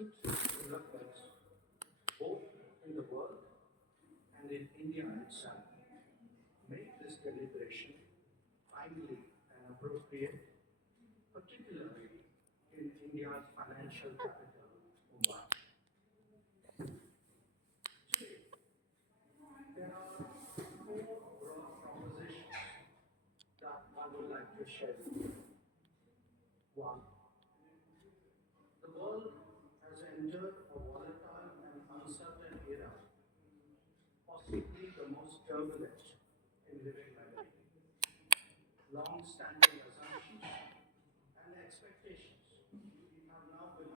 recent developments, both in the world and in India itself, make this deliberation timely and appropriate, particularly in India's financial capital, Mumbai. Today, there are four broad propositions that I would like to share with you. One, the world has entered a volatile and uncertain era, possibly the most turbulent in living memory. Long-standing